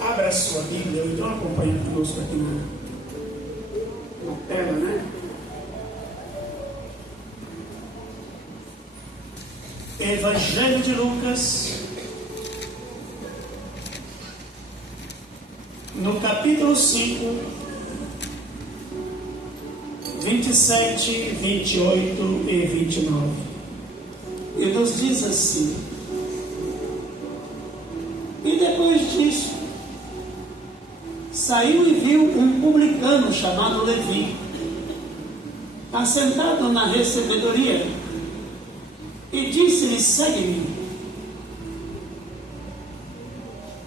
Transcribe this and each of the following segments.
Abra a sua Bíblia, ou então acompanhe conosco aqui na tela, né? Evangelho de Lucas, no capítulo 5, 27, 28 e 29. E nos diz assim: e depois disso, saiu e viu um publicano chamado Levi, assentado na recebedoria, e disse-lhe: segue-me.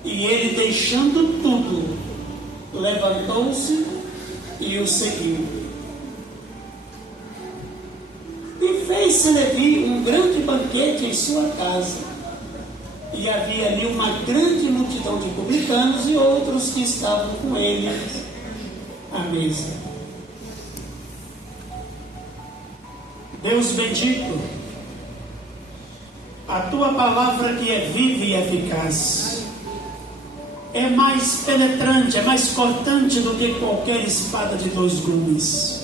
E ele, deixando tudo, levantou-se e o seguiu. E fez-se Levi um grande banquete em sua casa, e havia ali uma grande multidão de publicanos e outros que estavam com ele à mesa. Deus bendito, a tua palavra que é viva e eficaz, é mais penetrante, é mais cortante do que qualquer espada de 2 gumes,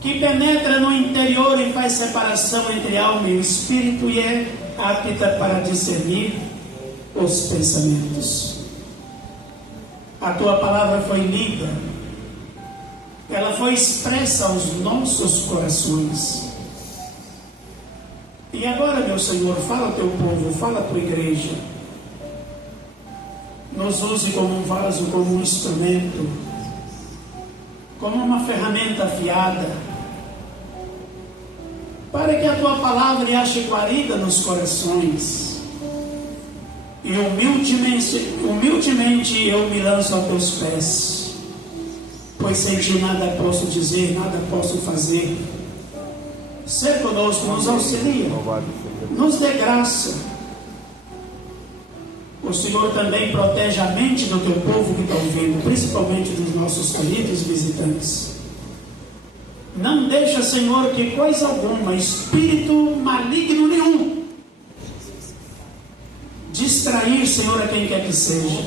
que penetra no interior e faz separação entre alma e o espírito, e é apta para discernir os pensamentos. A tua palavra foi lida, ela foi expressa aos nossos corações. E agora, meu Senhor, fala ao teu povo, fala à tua igreja. Nos use como um vaso, como um instrumento, como uma ferramenta afiada, para que a tua palavra ache guarida nos corações. E humildemente eu me lanço aos teus pés, pois sem ti nada posso dizer, nada posso fazer. Sê conosco, nos auxilia, nos dê graça. O Senhor também protege a mente do teu povo que está ouvindo, principalmente dos nossos queridos visitantes. Não deixa, Senhor, que coisa alguma, espírito maligno nenhum, distrair, Senhor, a quem quer que seja.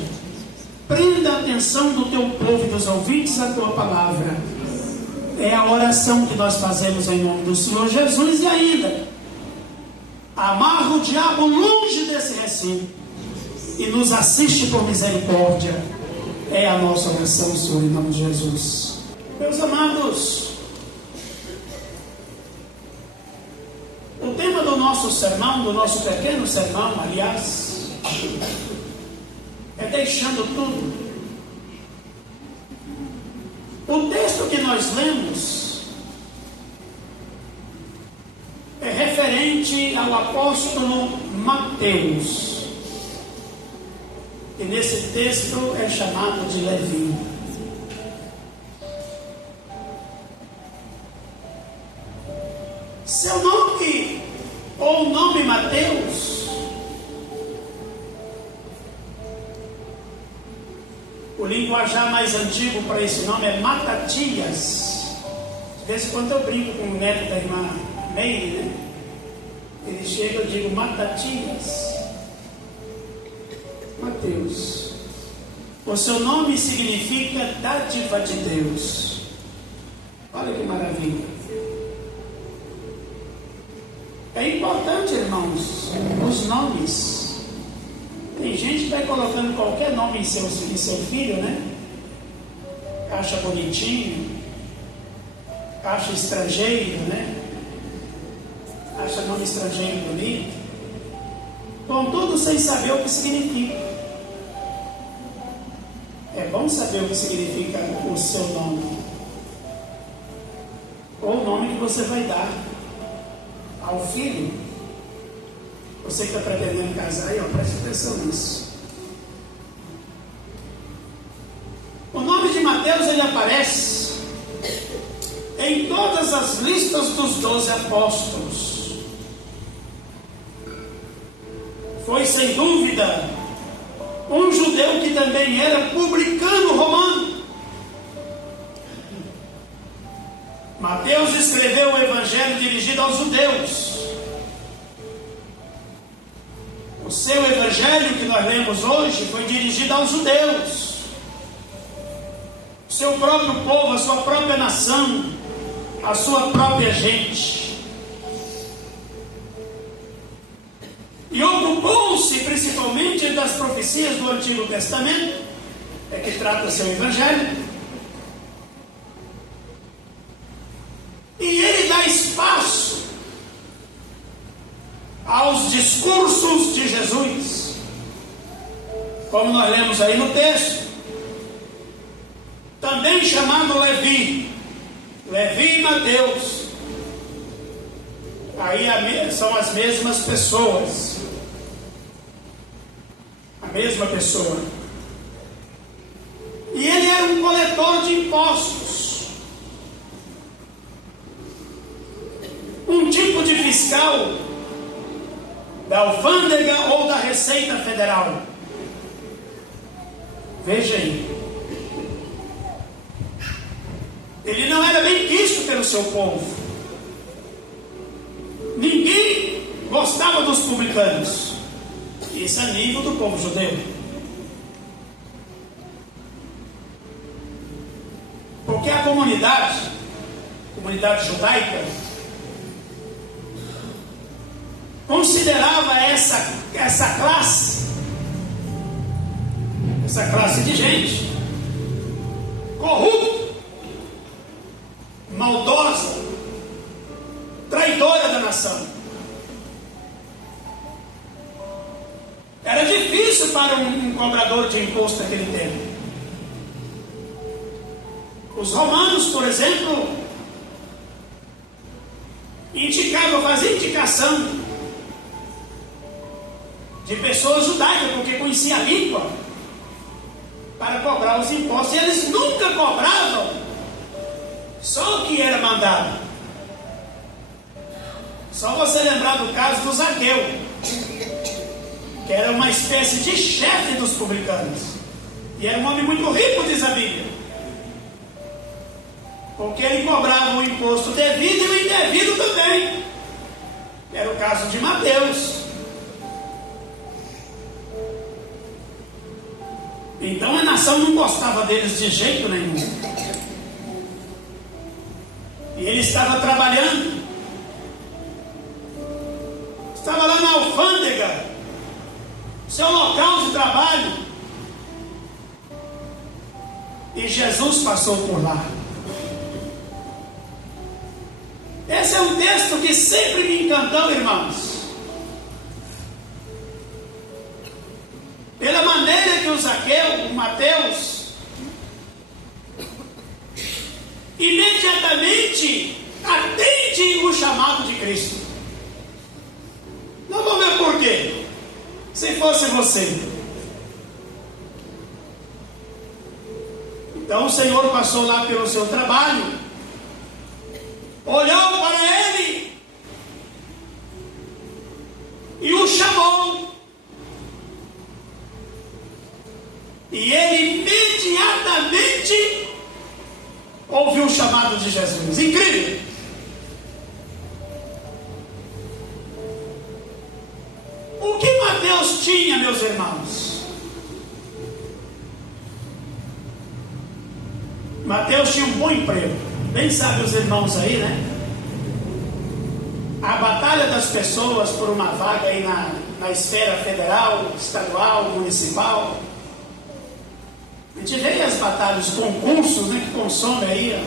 Prenda a atenção do teu povo e dos ouvintes à tua palavra. É a oração que nós fazemos em nome do Senhor Jesus. E ainda, amarra o diabo longe desse recinto e nos assiste por misericórdia. É a nossa oração, Senhor, em nome de Jesus. Meus amados, o tema do nosso sermão, do nosso pequeno sermão, aliás, é deixando tudo. O texto que nós lemos é referente ao apóstolo Mateus, que nesse texto é chamado de Levi. Seu nome, ou nome Mateus, o linguajar mais antigo para esse nome é Matatias. De vez em quando eu brinco com o neto da irmã Meire, né? Ele chega, eu digo Matatias. Mateus. O seu nome significa dádiva de Deus. Olha que maravilha. É importante, irmãos, os nomes. Tem gente que vai colocando qualquer nome em seu filho, né? Acha bonitinho, acha estrangeiro, né? Acha nome estrangeiro bonito. Contudo, sem saber o que significa. É bom saber o que significa o seu nome, ou o nome que você vai dar ao filho. Você que está pretendendo casar, aí, preste atenção nisso. O nome de Mateus, ele aparece em todas as listas dos 12 apóstolos. Foi, sem dúvida, um judeu que também era publicano romano. Mateus escreveu o evangelho dirigido aos judeus. seu evangelho que nós lemos hoje foi dirigido aos judeus, seu próprio povo, a sua própria nação, a sua própria gente. E ocupou-se principalmente das profecias do Antigo Testamento, é que trata seu evangelho. E ele dá espaço aos discursos de Jesus, como nós lemos aí no texto, também chamado Levi e Mateus. Aí são as mesmas pessoas, a mesma pessoa. E ele era um coletor de impostos, um tipo de fiscal da alfândega ou da Receita Federal. Veja aí. Ele não era bem quisto pelo seu povo. Ninguém gostava dos publicanos. Isso a nível do povo judeu. Porque a comunidade judaica, considerava essa classe de gente corrupta, maldosa, traidora da nação. Era difícil para um cobrador de imposto naquele tempo. Os romanos, por exemplo, faziam indicação de pessoas judaicas, porque conheciam a língua, para cobrar os impostos. E eles nunca cobravam só o que era mandado. Só você lembrar do caso do Zaqueu, que era uma espécie de chefe dos publicanos, e era um homem muito rico, diz a Bíblia, porque ele cobrava o imposto devido e o indevido também. Era o caso de Mateus. Então a nação não gostava deles de jeito nenhum. E ele estava trabalhando, estava lá na alfândega, seu local de trabalho, e Jesus passou por lá. Esse é um texto que sempre me encantou, irmãos, pela maneira que o Zaqueu, o Mateus, imediatamente atende o chamado de Cristo. Não vou ver por quê. Se fosse você. Então o Senhor passou lá pelo seu trabalho, olhou para ele e o chamou. E ele imediatamente ouviu o chamado de Jesus. Incrível! O que Mateus tinha, meus irmãos? Mateus tinha um bom emprego. Bem sabe os irmãos aí, né? A batalha das pessoas por uma vaga aí na esfera federal, estadual, municipal. A gente vê as batalhas, os concursos, né, que consomem aí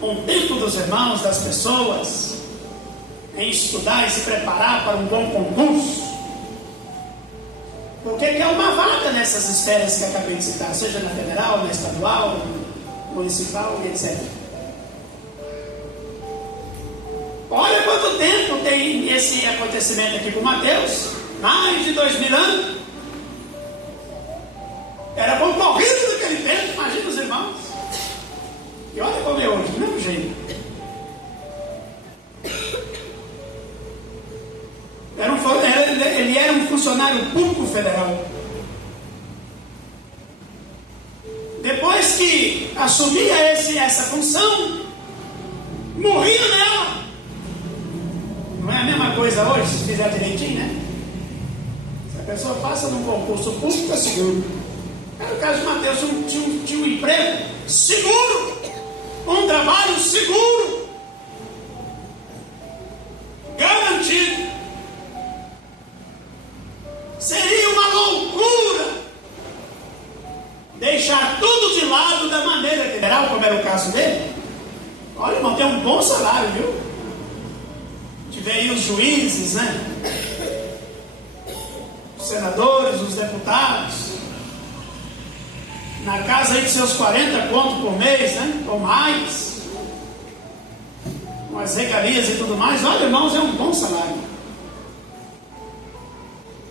o tempo dos irmãos, das pessoas, em estudar e se preparar para um bom concurso. Porque quer uma vaga nessas esferas que acabei de citar, seja na federal, na estadual, municipal e etc. Olha quanto tempo tem esse acontecimento aqui com Mateus, mais de 2000 anos. Era concorrido naquele tempo, imagina os irmãos. E olha como é hoje, do mesmo jeito. Ele era um funcionário público federal. Depois que assumia essa função, morria nela. Não é a mesma coisa hoje, se fizer direitinho, né? Se a pessoa passa num concurso público, é seguro. Era o caso de Mateus, tinha um emprego seguro, um trabalho seguro, garantido. Seria uma loucura deixar tudo de lado da maneira que era, como era o caso dele. Olha, irmão, tem um bom salário, viu? Tiver aí os juízes, né? Os senadores, os deputados. Na casa aí de seus 40 contos por mês, né? Ou mais. Com as regalias e tudo mais. Olha, irmãos, é um bom salário.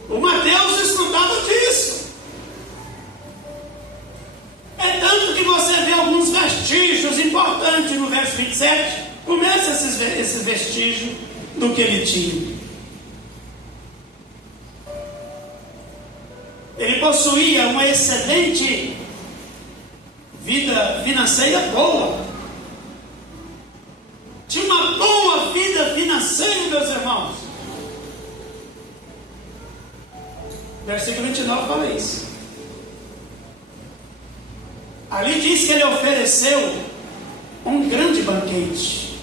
O Mateus desfrutava disso. É tanto que você vê alguns vestígios importantes no verso 27. Começa esses vestígios do que ele tinha. Ele possuía uma excelente vida financeira boa. Tinha uma boa vida financeira, meus irmãos. Versículo 29 fala isso. Ali diz que ele ofereceu um grande banquete.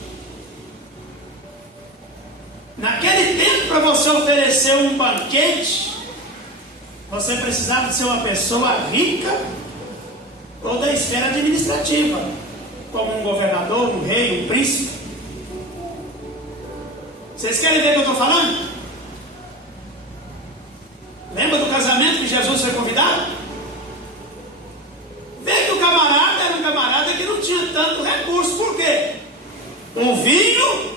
Naquele tempo, para você oferecer um banquete, você precisava de ser uma pessoa rica ou da esfera administrativa, como um governador, um rei, um príncipe. Vocês querem ver o que eu estou falando? Lembra do casamento que Jesus foi convidado? Vê que o camarada era um camarada que não tinha tanto recurso. Por quê? O vinho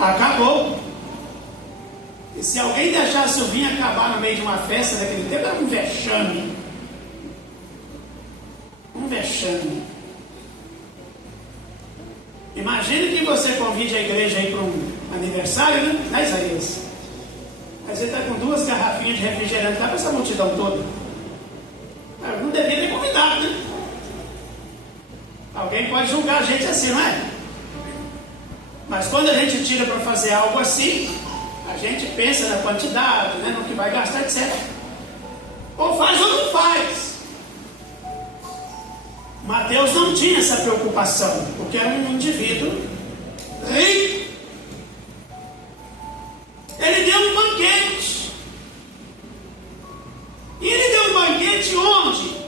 acabou. E se alguém deixasse o vinho acabar no meio de uma festa daquele tempo, era um vexame. Um vexame. Imagine que você convide a igreja aí para um aniversário, né, Isaías? Aí você está com 2 garrafinhas de refrigerante lá para essa multidão toda. Não deveria ter convidado, né? Alguém pode julgar a gente assim, não é? Mas quando a gente tira para fazer algo assim, a gente pensa na quantidade, né, no que vai gastar, etc. Ou faz ou não faz. Mateus não tinha essa preocupação, porque era um indivíduo rico. Ele deu um banquete. E ele deu um banquete onde?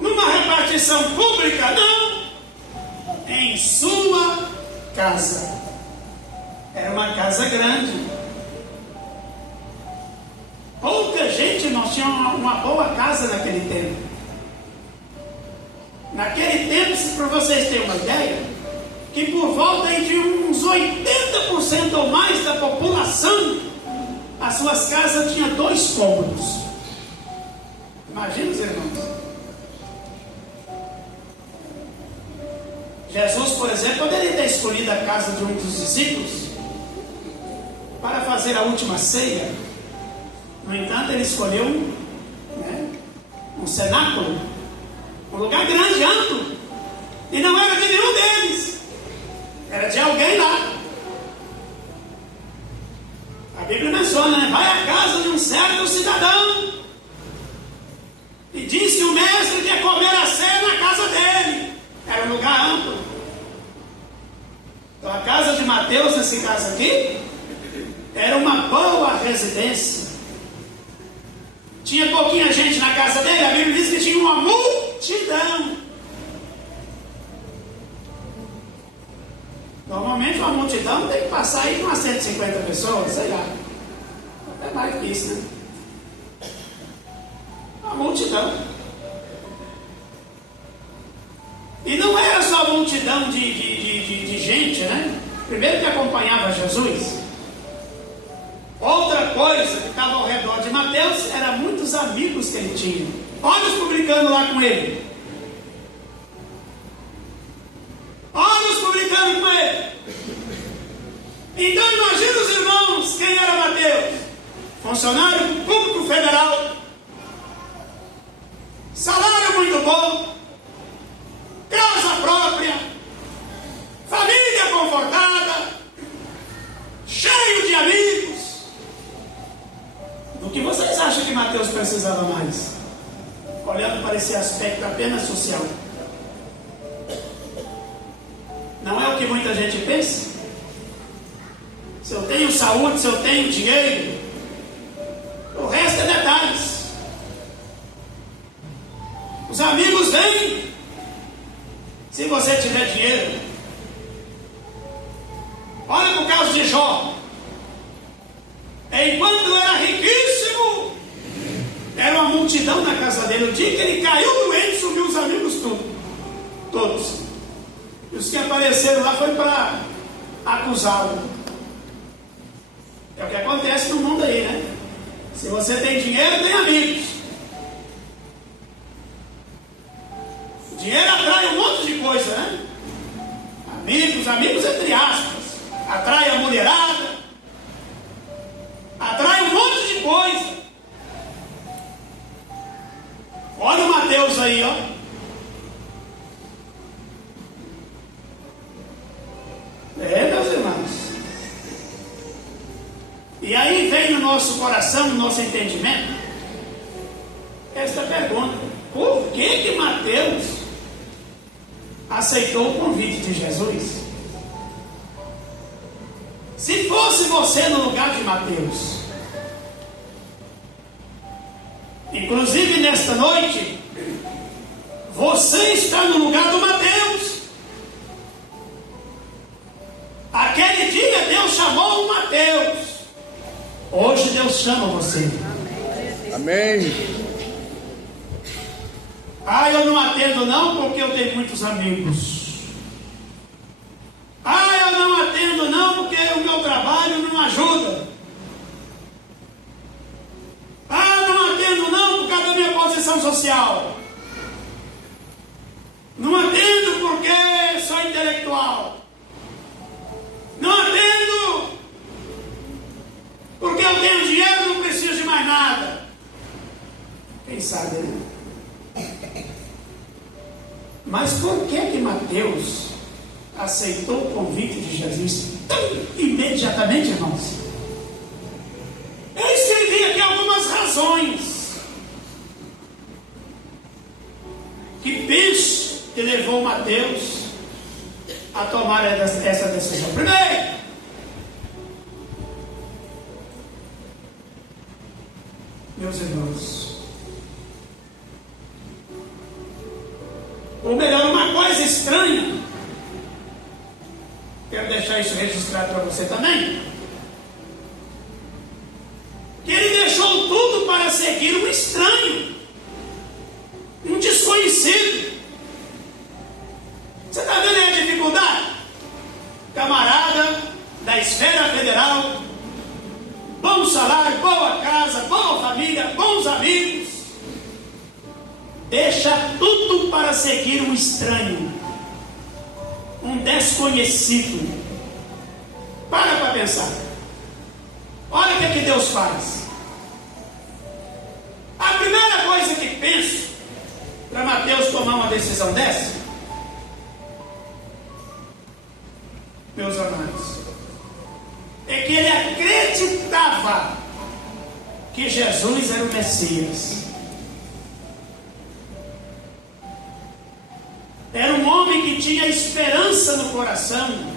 Numa repartição pública? Não. Em sua casa. Era uma casa grande. Pouca gente não tinha uma boa casa naquele tempo. Naquele tempo, para vocês terem uma ideia, que por volta de uns 80% ou mais da população, as suas casas tinham 2 cômodos. Imagina, os irmãos. Jesus, por exemplo, poderia ter escolhido a casa de um dos discípulos para fazer a última ceia. No entanto, ele escolheu um cenáculo, um lugar grande, amplo, e não era de nenhum deles, era de alguém lá. A Bíblia menciona, né? Vai à casa de um certo cidadão e disse que o mestre quer comer a ceia na casa dele. Era um lugar amplo. Então a casa de Mateus, nesse caso aqui, era uma boa residência. Tinha pouquinha gente na casa dele, a Bíblia diz que tinha uma multidão. Normalmente uma multidão tem que passar aí umas 150 pessoas, sei lá. Até mais que isso, né? Uma multidão. E não era só multidão de gente, né? Primeiro que acompanhava Jesus. Outra coisa que estava ao redor de Mateus eram muitos amigos que ele tinha. Olha os publicanos lá com ele. Olha os publicanos com ele. Então imagina os irmãos, quem era Mateus? Funcionário público federal, salário muito bom, casa própria, família confortada, cheio de amigos. Do que você olhando para esse aspecto apenas social. Não é o que muita gente pensa? Se eu tenho saúde, se eu tenho dinheiro, o resto é detalhes. Os amigos vêm se você tiver dinheiro. Olha para o caso de Jó. Enquanto era riquíssimo, era uma multidão na casa dele. O dia que ele caiu doente, sumiu os amigos todos. E os que apareceram lá foi para acusá-lo. É o que acontece no mundo aí, né? Se você tem dinheiro, tem amigos. O dinheiro atrai um monte de coisa, né? Amigos entre aspas. Atrai a mulherada. Atrai um monte de coisa. Olha o Mateus aí, ó. Meus irmãos. E aí vem no nosso coração, no nosso entendimento, esta pergunta: por que Mateus aceitou o convite de Jesus? Se fosse você no lugar de Mateus, inclusive nesta noite, você está no lugar do Mateus. Aquele dia Deus chamou o Mateus. Hoje Deus chama você. Amém. Eu não atendo não porque eu tenho muitos amigos. Eu não atendo não porque o meu trabalho não ajuda. Não atendo não por causa da minha posição social. Não atendo porque sou intelectual. Não atendo porque eu tenho dinheiro e não preciso de mais nada. Quem sabe, né? Mas por que Mateus aceitou o convite de Jesus tão imediatamente, irmãos? Eu escrevi aqui algumas razões que penso que levou Mateus a tomar essa decisão. Primeiro, meus irmãos, ou melhor, uma coisa estranha, quero deixar isso registrado para você também, que ele deixou tudo para seguir um estranho, um desconhecido. Você está vendo aí a dificuldade? Camarada da esfera federal, bom salário, boa casa, boa família, bons amigos, deixa tudo para seguir um estranho, um desconhecido. Para pensar. Olha o que Deus faz. A primeira coisa que penso para Mateus tomar uma decisão dessa, meus amados, é que ele acreditava que Jesus era o Messias. Era um homem que tinha esperança no coração.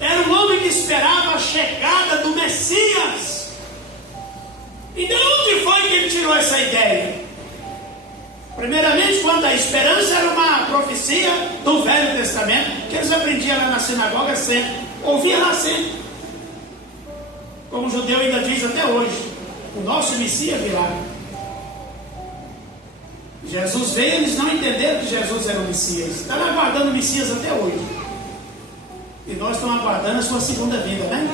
Era um homem que esperava a chegada do Messias. E de onde foi que ele tirou essa ideia? Primeiramente, quando a esperança era uma profecia do Velho Testamento, que eles aprendiam lá na sinagoga sempre, ouvia lá sempre. Como o judeu ainda diz até hoje, o nosso Messias virá. Jesus veio, eles não entenderam que Jesus era o Messias. Estão aguardando o Messias até hoje. E nós estamos aguardando a sua segunda vinda, né?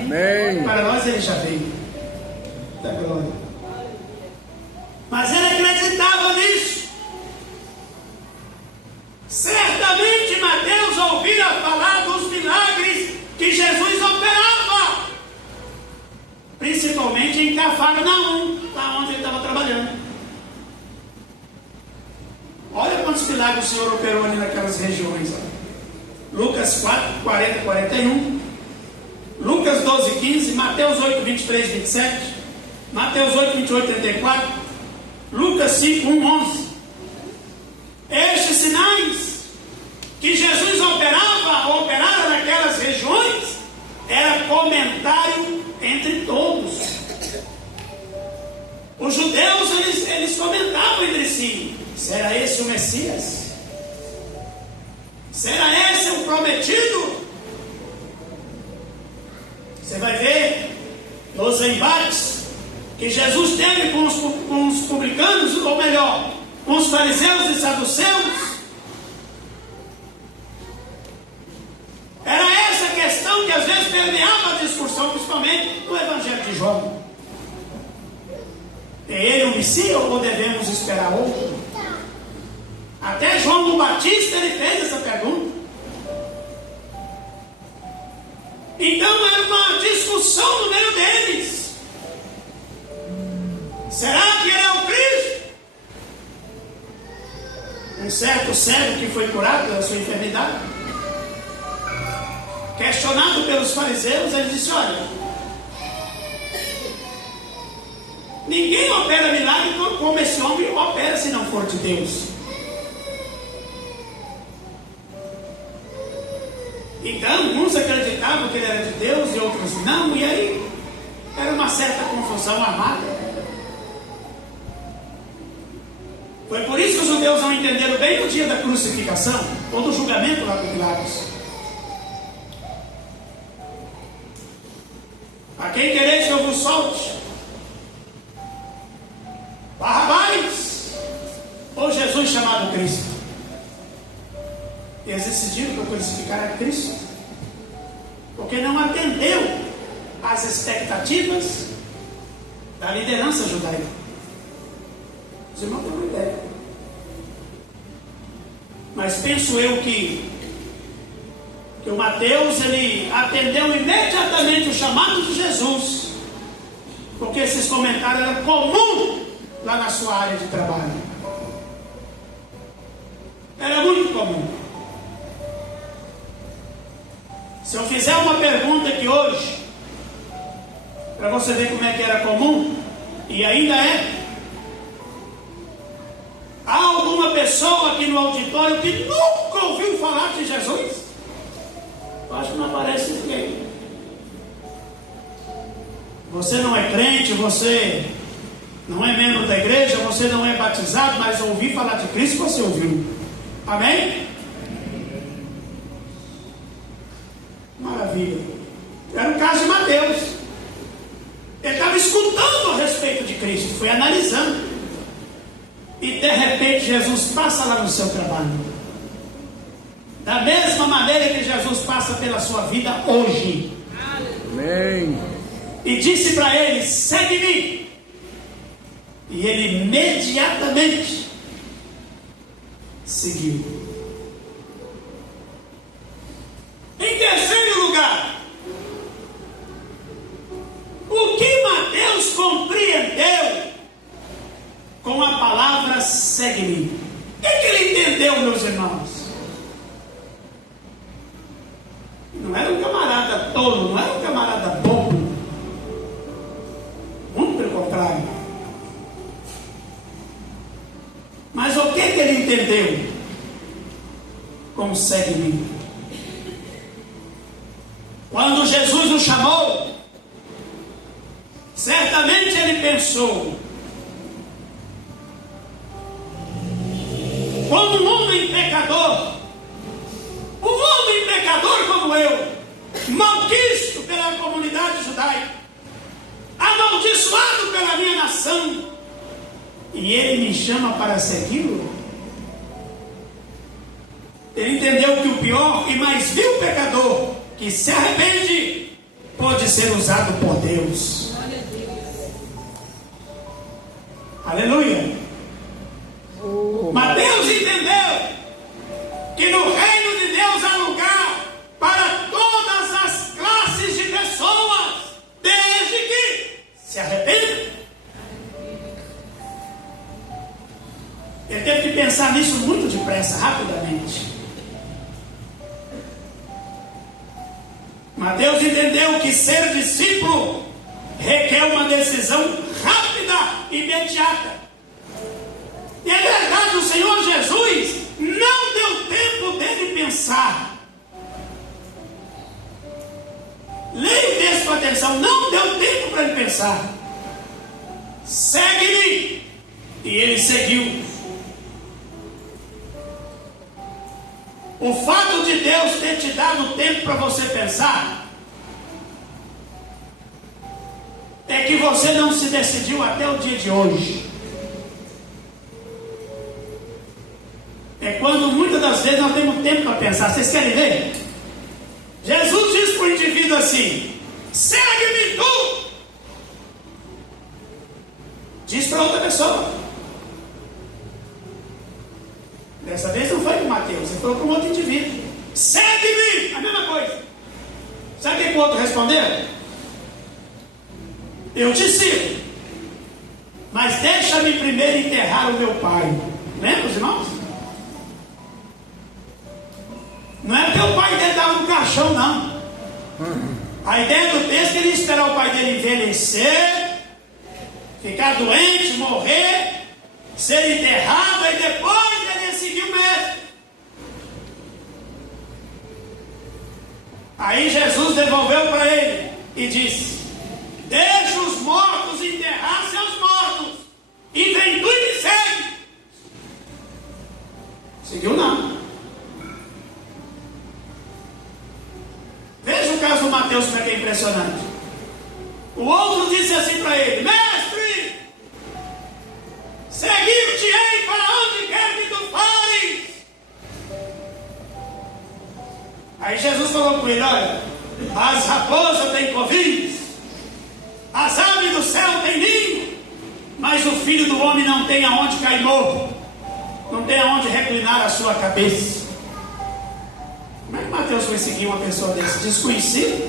Amém. Para nós ele já veio. Da glória. Mas ele acreditava nisso. Certamente Mateus ouvira falar dos milagres que Jesus operava, principalmente em Cafarnaum, lá onde ele estava trabalhando. Olha quantos milagres o Senhor operou ali naquelas regiões. Lucas 4, 40, 41, Lucas 12, 15, Mateus 8, 23, 27, Mateus 8, 28, 34, Lucas Lucas 5:11. Estes sinais que Jesus operara naquelas regiões, era comentário entre todos. Os judeus, eles comentavam entre si: será esse o Messias? Será esse o prometido? Você vai ver os embates que Jesus teve com os publicanos, ou melhor, com os fariseus e saduceus. Era essa questão que às vezes permeava a discussão, principalmente no Evangelho de João. É ele o Messias ou devemos esperar outro? Até João o Batista ele fez essa pergunta. Então era uma discussão no meio deles. Será que ele é o Cristo? Um certo cego que foi curado da sua enfermidade, questionado pelos fariseus, ele disse: olha, ninguém opera milagre como esse homem opera se não for de Deus. Então, uns acreditavam que ele era de Deus e outros não, e aí era uma certa confusão armada. Foi por isso que os judeus não entenderam bem no dia da crucificação, ou do julgamento lá do Pilatos. A quem quereis que eu vos solte? Barrabás ou Jesus chamado Cristo? E eles decidiram que o crucificar era Cristo, porque não atendeu às expectativas da liderança judaica. Os irmãos têm uma ideia. Mas penso eu que o Mateus ele atendeu imediatamente o chamado de Jesus, porque esses comentários eram comuns lá na sua área de trabalho. Era muito comum. Se eu fizer uma pergunta aqui hoje, para você ver como é que era comum, e ainda é: há alguma pessoa aqui no auditório que nunca ouviu falar de Jesus? Eu acho que não aparece ninguém. Você não é crente, você não é membro da igreja, você não é batizado, mas ouvir falar de Cristo você ouviu. Amém? Maravilha. Era o caso de Mateus. Ele estava escutando a respeito de Cristo, foi analisando. E de repente Jesus passa lá no seu trabalho. Da mesma maneira que Jesus passa pela sua vida hoje. Amém. E disse para ele: segue-me. E ele imediatamente seguiu. Em terceiro lugar, o que Mateus compreendeu com a palavra segue-me? O que ele entendeu, meus irmãos? Não era um camarada tolo, não era um camarada bobo. Muito pelo contrário. Mas o que ele entendeu com segue-me? Quando Jesus o chamou, certamente ele pensou: como um homem pecador, como eu, malquisto pela comunidade judaica, amaldiçoado pela minha nação, e ele me chama para segui-lo? Ele entendeu que o pior e mais vil pecador que se arrepende pode ser usado por Deus. Aleluia. Mateus entendeu que no reino de Deus há lugar para todas as classes de pessoas, desde que se arrependam. Ele teve que pensar nisso muito depressa, rapidamente. Mateus entendeu que ser discípulo requer uma decisão rápida, imediata. pensar. Leia o texto com atenção. Não deu tempo para ele pensar. Segue-me. E ele seguiu. O fato de Deus ter te dado tempo para você pensar é que você não se decidiu até o dia de hoje. É quando muitas das vezes nós temos tempo para pensar. Vocês querem ver? Jesus diz para o indivíduo assim: segue-me tu. Diz para outra pessoa. Dessa vez não foi para Mateus, ele falou para um outro indivíduo: segue-me. A mesma coisa. Sabe o que o outro respondeu? Eu te sigo, mas deixa-me primeiro enterrar o meu pai. Lembra, os irmãos? Não é porque o pai dele estava no caixão, não. A ideia do texto é que ele ia esperar o pai dele envelhecer, ficar doente, morrer, ser enterrado, e depois ele ia seguir o mestre. Aí Jesus devolveu para ele e disse: deixa os mortos enterrar seus mortos, e vem tu e me segue. Seguiu não. Veja o caso do Mateus, como é que é impressionante. O outro disse assim para ele: mestre, seguir-te-ei para onde quer que tu pares. Aí Jesus falou com ele: olha, as raposas têm covis, as aves do céu têm ninho, mas o Filho do Homem não tem aonde cair morto, não tem aonde reclinar a sua cabeça. Como é que Mateus foi seguir uma pessoa desse, desconhecido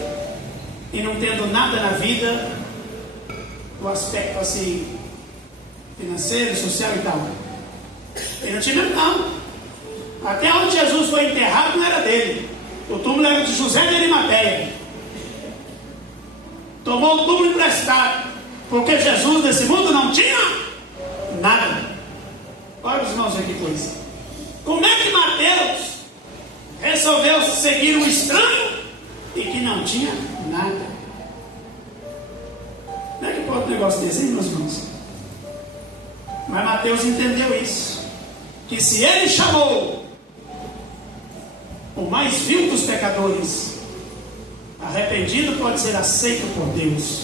e não tendo nada na vida, do aspecto assim financeiro, social e tal? Ele não tinha não. Até onde Jesus foi enterrado não era dele. O túmulo era de José de Arimateia. Tomou o túmulo emprestado, porque Jesus desse mundo não tinha nada. Olha os irmãos aqui, pois. Como é que Mateus resolveu seguir um estranho e que não tinha nada? Não é que pode um negócio desse, hein, meus irmãos? Mas Mateus entendeu isso, que se ele chamou o mais vil dos pecadores, arrependido, pode ser aceito por Deus,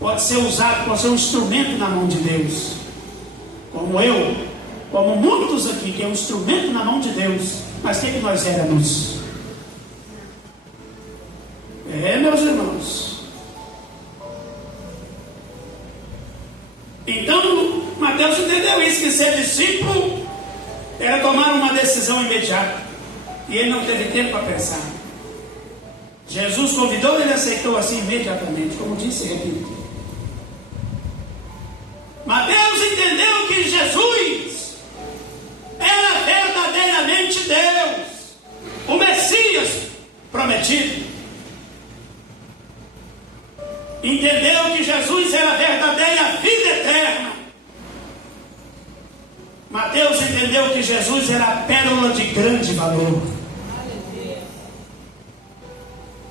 pode ser usado, pode ser um instrumento na mão de Deus, como eu, como muitos aqui, que é um instrumento na mão de Deus. Mas o que nós éramos? Meus irmãos. Então Mateus entendeu isso, que ser discípulo era tomar uma decisão imediata, e ele não teve tempo para pensar. Jesus convidou e ele aceitou assim imediatamente, como disse e repito. Mateus entendeu que Jesus era verdadeiramente Deus, o Messias prometido. Entendeu que Jesus era a verdadeira vida eterna. Mateus entendeu que Jesus era a pérola de grande valor.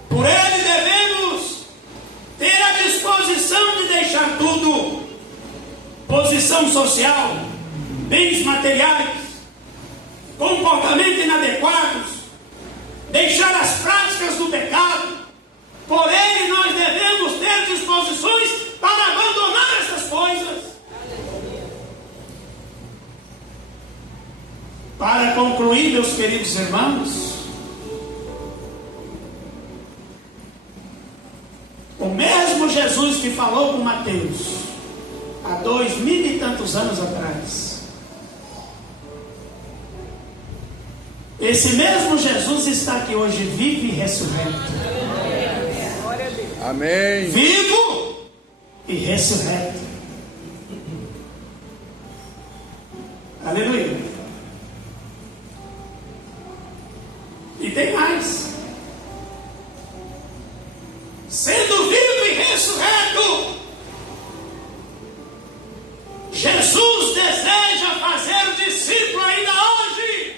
Por ele devemos ter a disposição de deixar tudo: posição social, bens materiais, comportamento inadequados, deixar as práticas do pecado. Por ele nós devemos ter disposições para abandonar essas coisas. Para concluir, meus queridos irmãos, o mesmo Jesus que falou com Mateus há 2000 e tantos anos atrás, esse mesmo Jesus está aqui hoje, vivo e ressurreto. Amém. Vivo e ressurreto. Aleluia. E tem mais. Sendo vivo e ressurreto, Jesus deseja fazer o discípulo ainda hoje.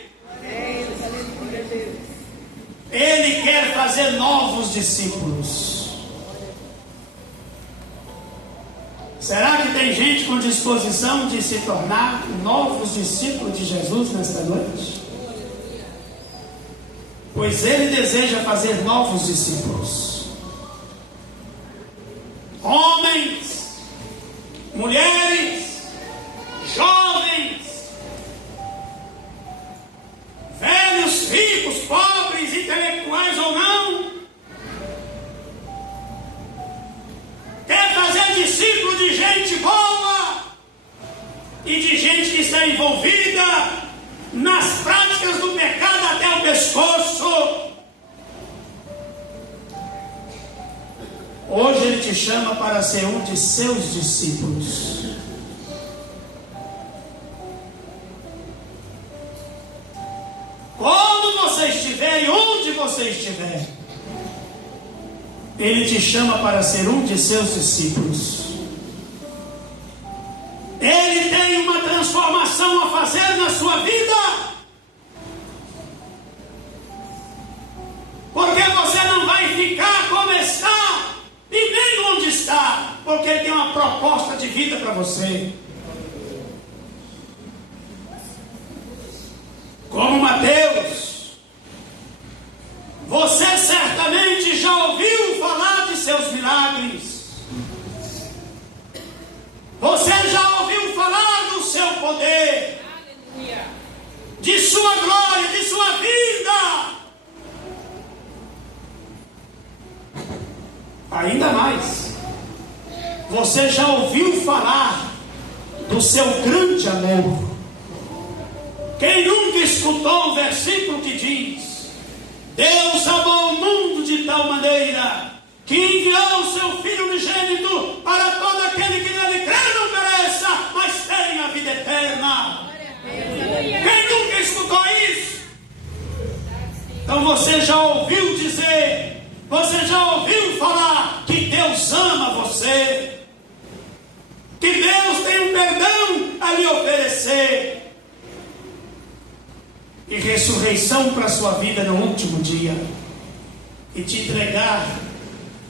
discípulos. Será que tem gente com disposição de se tornar novos discípulos de Jesus nesta noite? Pois Ele deseja fazer novos discípulos. Homens, mulheres, jovens, velhos, ricos, pobres, intelectuais ou não, quer fazer discípulo de gente boa e de gente que está envolvida nas práticas do pecado até o pescoço. Hoje Ele te chama para ser um de seus discípulos. Como você estiver e onde você estiver, Ele te chama para ser um de seus discípulos. Ele tem uma transformação a fazer na sua vida. Porque você não vai ficar como está e nem onde está, porque Ele tem uma proposta de vida para você. Como Mateus, você certamente já ouviu falar de seus milagres. Você já ouviu falar do seu poder, de sua glória, de sua vida. Ainda mais, você já ouviu falar do seu grande amor. Quem nunca escutou o versículo que diz: Deus amou o mundo de tal maneira que enviou o seu Filho unigênito para todo aquele que nele crê não pereça, mas tenha a vida eterna. Quem nunca escutou isso? Então você já ouviu dizer, você já ouviu falar que Deus ama você, que Deus tem um perdão a lhe oferecer e ressurreição para a sua vida no último dia, e te entregar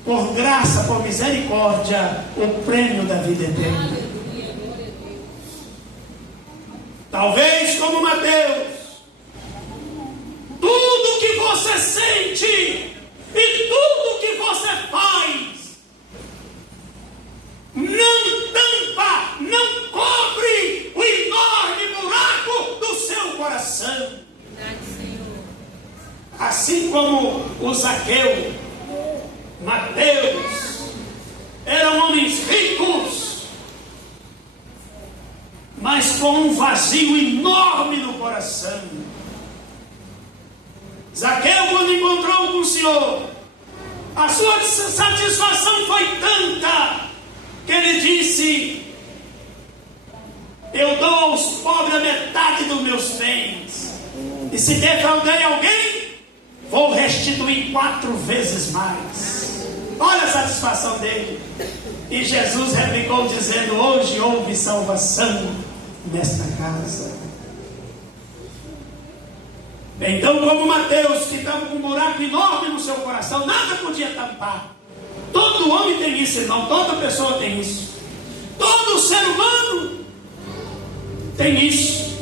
por graça, por misericórdia, o prêmio da vida eterna. Talvez como Mateus, tudo que você sente e tudo que você faz não tampa, não cobre o enorme buraco do seu coração. Assim como o Zaqueu, Mateus, eram homens ricos, mas com um vazio enorme no coração. Zaqueu, quando encontrou com o Senhor, a sua satisfação foi tanta que ele disse: eu dou aos pobres a metade dos meus bens, e se defraudei alguém, vou restituir 4 vezes mais. Olha a satisfação dele. E Jesus replicou dizendo: hoje houve salvação nesta casa. Então, como Mateus, que estava com um buraco enorme no seu coração, nada podia tampar. Todo homem tem isso, irmão. Toda pessoa tem isso. Todo ser humano tem isso.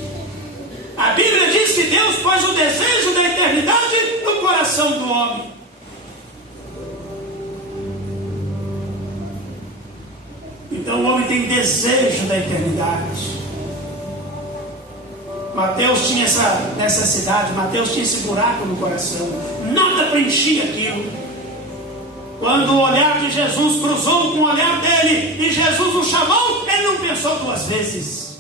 A Bíblia diz que Deus pôs o desejo da eternidade no coração do homem. Então o homem tem desejo da eternidade. Mateus tinha essa necessidade, Mateus tinha esse buraco no coração. Nada preenchia aquilo. Quando o olhar de Jesus cruzou com o olhar dele e Jesus o chamou, ele não pensou 2 vezes.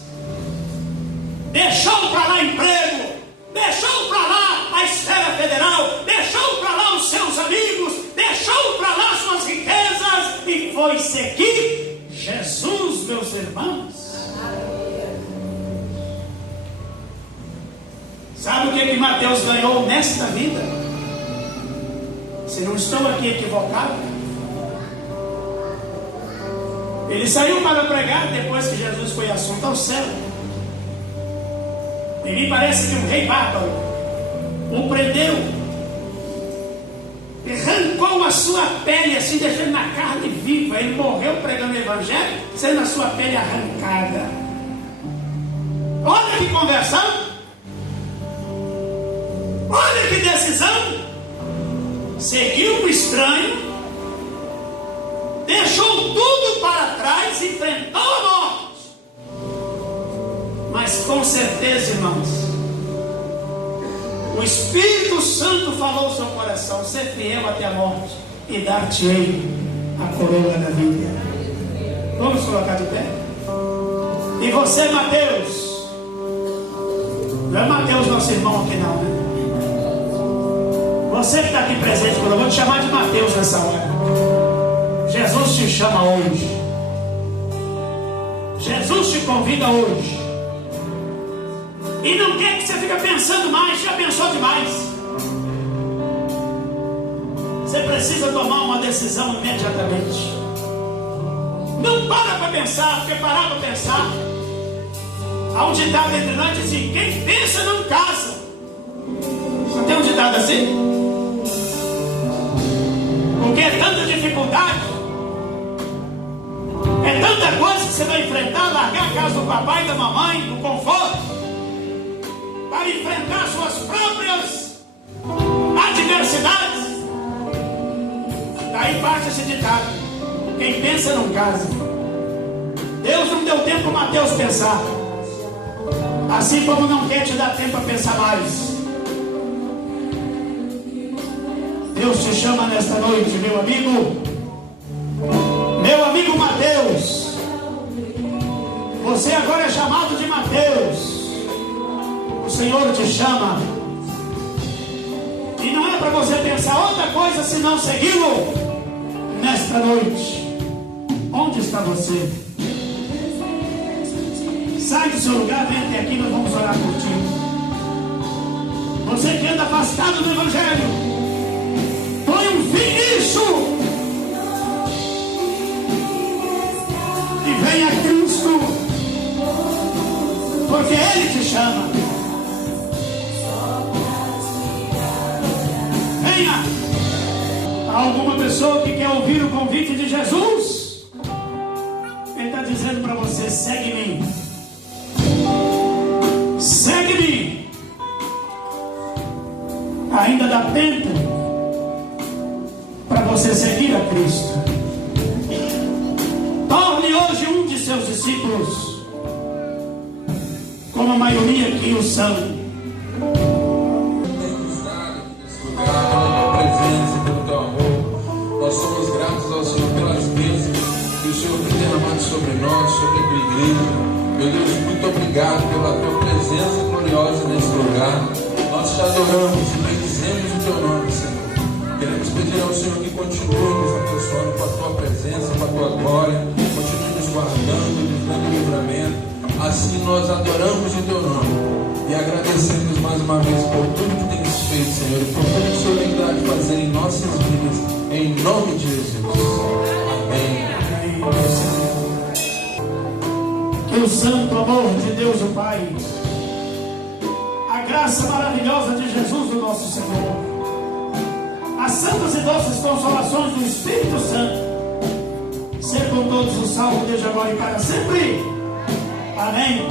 Deixou para lá emprego, deixou para lá a esfera federal, deixou para lá os seus amigos, deixou para lá suas riquezas e foi seguir Jesus, meus irmãos. Sabe o que Mateus ganhou nesta vida? Se não estou aqui equivocado, ele saiu para pregar depois que Jesus foi assunto ao céu. E me parece que um rei bárbaro o prendeu arrancou a sua pele, assim, deixando na carne viva. Ele morreu pregando o evangelho, sendo a sua pele arrancada. Olha que conversão, olha que decisão. Seguiu o estranho, deixou tudo para trás, enfrentou a morte. Mas com certeza, irmãos, o Espírito Santo falou ao seu coração: ser fiel até a morte, e dar-te-ei a coroa da vida. Vamos colocar de pé. E você, Mateus? Não é Mateus nosso irmão aqui não, né? Você que está aqui presente, eu vou te chamar de Mateus nessa hora. Jesus te chama hoje. Jesus te convida hoje. E não quer que você fique pensando mais, já pensou demais. Você precisa tomar uma decisão imediatamente. Não para pensar, porque parar para pensar. Há um ditado entre nós que diz assim: quem pensa não casa. Não tem um ditado assim? Porque é tanta dificuldade, é tanta coisa que você vai enfrentar, largar a casa do papai e da mamãe, do conforto, para enfrentar suas próprias adversidades. Daí parte esse ditado: quem pensa não casa. Deus não deu tempo para Mateus pensar, assim como não quer te dar tempo para pensar mais. Deus te chama nesta noite, meu amigo Mateus. Você agora é chamado de Mateus. O Senhor te chama, e não é para você pensar outra coisa senão segui-lo nesta noite. Onde está você? Sai do seu lugar, vem até aqui, nós vamos orar por ti. Você que anda afastado do Evangelho, põe um fim nisso e venha a Cristo, porque Ele te chama. Venha. Há alguma pessoa que quer ouvir o convite de Jesus? Ele está dizendo para você: segue-me, segue-me. Ainda dá tempo para você seguir a Cristo. Torne hoje um de seus discípulos, como a maioria aqui o são. Pela tua presença, pelo teu amor, nós somos gratos ao Senhor pelas bênçãos que o Senhor tem derramado sobre nós, sobre a tua igreja. Meu Deus, muito obrigado pela tua presença gloriosa nesse lugar. Nós te adoramos e bendizemos o teu nome, Senhor. Queremos pedir ao Senhor que continue nos abençoando com a tua presença, com a tua glória, continue nos guardando, nos dando livramento. Assim nós adoramos o teu nome e agradecemos mais uma vez por tudo que tens feito, Senhor, e por tudo que o Senhor tem dado de fazer em nossas vidas, em nome de Jesus. Amém. Que o santo amor de Deus o Pai, a graça maravilhosa de Jesus o nosso Senhor, as santas e doces consolações do Espírito Santo, ser com todos os salvos desde agora e para sempre. Amém.